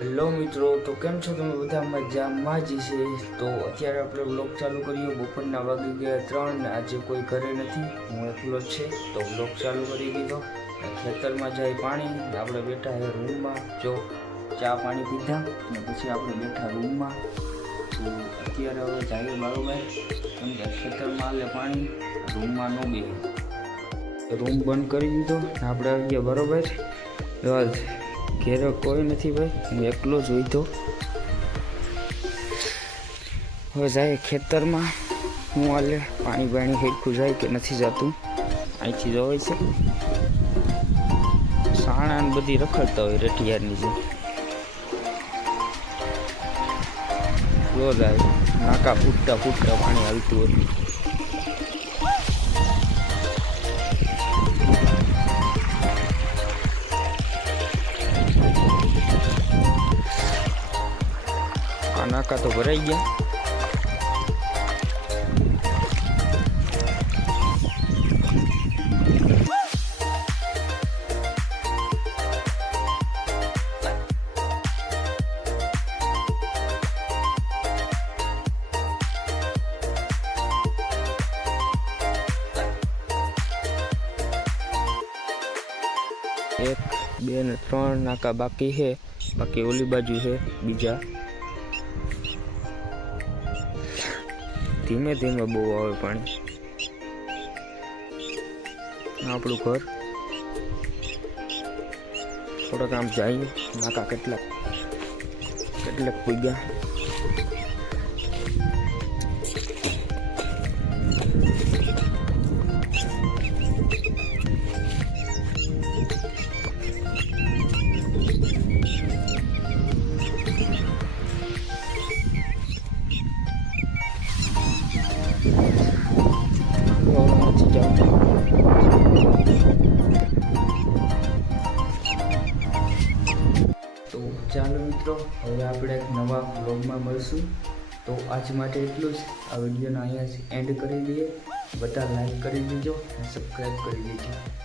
Hello મિત્રો, તો કેમ છો તમે બધા? મજામાં જ છે। તો અત્યારે આપણે બ્લોગ ચાલુ કરીએ। બપોરના વાગી ગયા 3 ને આજે કોઈ ઘરે નથી, હું એકલો જ છે। તો બ્લોગ ચાલુ કરી દીધો। ખેતરમાં જાય પાણી, આપણે બેઠા હે રૂમમાં। જો ચા પાણી પીધા ને પછી આપણે બેઠા રૂમમાં। તો અત્યારે હવે જઈએ બરોબર, કેમ કે ખેતરમાં હાલે પાણી, રૂમમાં ન બે રૂમ બંધ કરી દીધો ને આપણે આવી ગયા બરોબર। ઘેરે કોઈ નથી ભાઈ, હું એકલો જ હોય। તો હવે જાય ખેતરમાં, હું હાલે પાણી હેરખું જાય કે નથી જતું, અહીંથી જવાય છે। સાણા ને બધી રખડતા હોય રેઠિયારની જેમ, રોજ આવે નાકા ફૂટતા પાણી હાલતું હોય। આ નાકા તો ભરાઈ ગયા। एक बे ने 3 नाका बाकी है, बाकी ओली बाजू है बीजा। धीमे धीमे बहू आवे पानी। आपणुं घर थोड़ा आम जाइए, नाका કેટલાક પૂગ્યા। તો ચાલો મિત્રો, હવે આપણે એક નવા બ્લોગમાં મળશું। તો આજ માટે એટલું જ। આ વિડીયોને અહીંયા એન્ડ કરી દઈએ। બધા લાઈક કરી દેજો અને સબસ્ક્રાઈબ કરી દેજો।